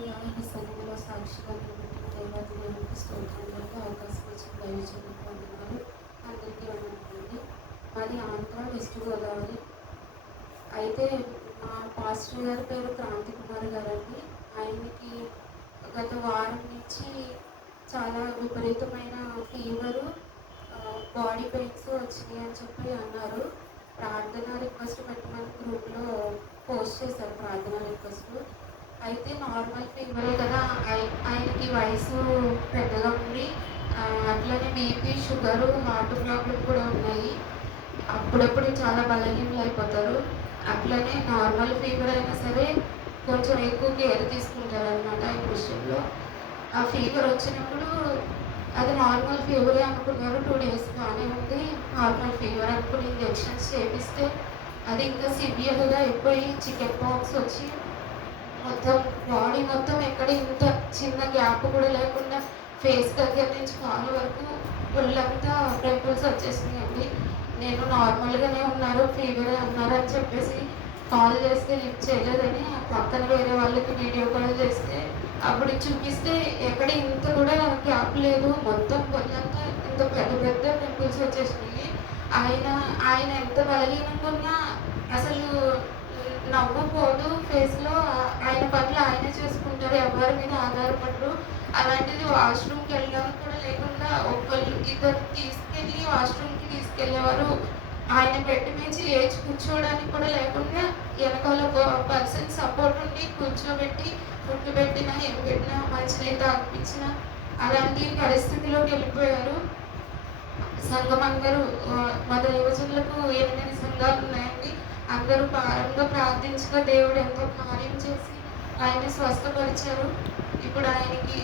హల్లెలూయా. ఈ సమయంలో సాక్షిగా నిలబెట్టిన దేవాది దేవునికి స్తోత్రాలకు అవకాశం ఇచ్చిన దైవజనులకు వందనాలు. అందరికీ వందనాలండి. మాది ఆంధ్ర వెస్ట్ గోదావరి. అయితే మా పాస్టర్ గారి పేరు క్రాంతి కుమార్ గారండి. ఆయనకి గత వారం నుంచి చాలా విపరీతమైన ఫీవరు, బాడీ పెయిన్స్ వచ్చినాయి అని చెప్పి అన్నారు. ప్రార్థన రిక్వెస్ట్ పెట్టమని గ్రూప్లో పోస్ట్ చేశారు ప్రార్థన రిక్వెస్ట్. అయితే నార్మల్ ఫీవరే కదా, ఆయనకి వయసు పెద్దగా ఉంది, అట్లనే బీపీ, షుగరు, హార్ట్ ప్రాబ్లం కూడా ఉన్నాయి. అప్పుడప్పుడు చాలా బలహీనలు అయిపోతారు. అట్లనే నార్మల్ ఫీవర్ అయినా సరే కొంచెం ఎక్కువ కేర్ తీసుకుంటారు అనమాట ఈ విషయంలో. ఆ ఫీవర్ వచ్చినప్పుడు అది నార్మల్ ఫీవరే అనుకున్నారు. 2 days బాగానే ఉంది, నార్మల్ ఫీవర్ అనుకుని ఇంజెక్షన్స్ చేపిస్తే అది ఇంకా సివియర్గా అయిపోయి చికెన్ పాక్స్ వచ్చి మొత్తం బాడీ మొత్తం ఎక్కడ ఇంత చిన్న గ్యాప్ కూడా లేకుండా ఫేస్ దగ్గర నుంచి కాలు వరకు ఒళ్ళంతా పింపుల్స్ వచ్చేసినాయండి. నేను నార్మల్గానే ఉన్నారు, ఫీవర్ అన్నారు అని చెప్పేసి కాల్ చేస్తే లిఫ్ట్ చేయలేదని పక్కన వేరే వాళ్ళకి వీడియో కాల్ చేస్తే అప్పుడు చూపిస్తే ఎక్కడ ఇంత కూడా గ్యాప్ లేదు, మొత్తం ఒళ్ళంతా ఇంత పెద్ద పెద్ద పింపుల్స్ వచ్చేసినాయి. ఆయన ఆయన ఎంత బలహీనంగా ఉన్నా అసలు నవ్వు పోదు ఫేస్లో. ఆయన పట్ల ఆయనే చేసుకుంటారు, ఎవరి మీద ఆధారపడరు. అలాంటిది వాష్రూమ్కి వెళ్ళడానికి కూడా లేకుండా ఒకళ్ళు ఇద్దరు తీసుకెళ్ళి వాష్రూమ్కి తీసుకెళ్ళేవారు. ఆయన బెడ్ నుంచి లేచి కూర్చోవడానికి కూడా లేకుండా వెనకాల ఒక పర్సన్ సపోర్ట్ ఉండి కూర్చోబెట్టి ఫుడ్ పెట్టినా ఏం పెట్టినా మంచినీళ్ళు తాగిపించిన అలాంటి పరిస్థితిలోకి వెళ్ళిపోయారు. సంఘం అందరూ మా దైవజనులకు 8 సంఘాలు ఉన్నాయండి. అందరూ భారంగా ప్రార్థించగా దేవుడు ఎంతో కార్యం చేసి ఆయన స్వస్థపరిచారు. ఇప్పుడు ఆయనకి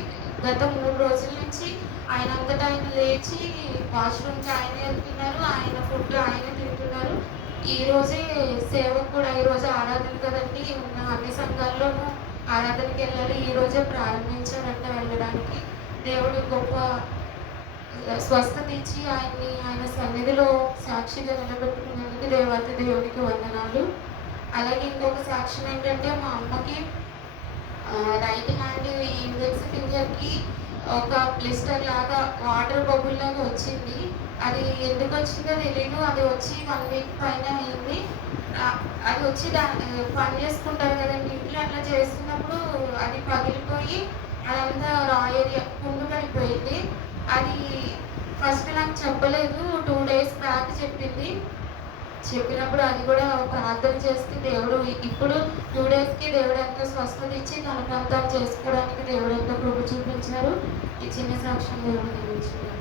గత 3 రోజుల నుంచి ఆయన అంతటా ఆయన లేచి వాష్రూమ్కి ఆయనే వెళ్తున్నారు, ఆయన ఫుడ్ ఆయనే తింటున్నారు. ఈరోజే సేవకు కూడా, ఈరోజు ఆరాధన కదండి, ఉన్న అన్ని సంఘాల్లోనూ ఆరాధనకి వెళ్ళాలి. ఈరోజే ప్రారంభించారంట వెళ్ళడానికి. దేవుడు గొప్ప స్వస్థత ఇచ్చి ఆయన్ని ఆయన సన్నిధిలో సాక్షిగా నిలబెట్టుకున్నందుకు దేవాతి దేవునికి వందనాలు. అలాగే ఇంకొక సాక్ష్యం ఏంటంటే, మా అమ్మకి రైట్ హ్యాండ్ ఇండెక్స్ ఫింగర్కి ఒక బ్లిస్టర్ లాగా వాటర్ బబుల్ లాగా వచ్చింది. అది ఎందుకు వచ్చిందో తెలియదు. అది వచ్చి 1 week పైన అయింది. అది వచ్చి పని చేసుకుంటారు కదండి ఇంట్లో, అట్లా చేస్తున్నప్పుడు అది పగిలిపోయి అదంతా రా ఏరియా పుండు పడిపోయింది. అది ఫస్ట్ నాకు చెప్పలేదు, 2 days బ్యాక్ చెప్పింది. చెప్పినప్పుడు అది కూడా ప్రార్థన చేస్తే దేవుడు ఇప్పుడు 2 daysకి దేవుడు ఎంతో స్వస్థత ఇచ్చి తన ప్రాంతాలు చేసుకోవడానికి దేవుడు ఎంతో కృప చూపించారు. ఈ చిన్న సాక్ష్యం దేవుడు దీవించారు.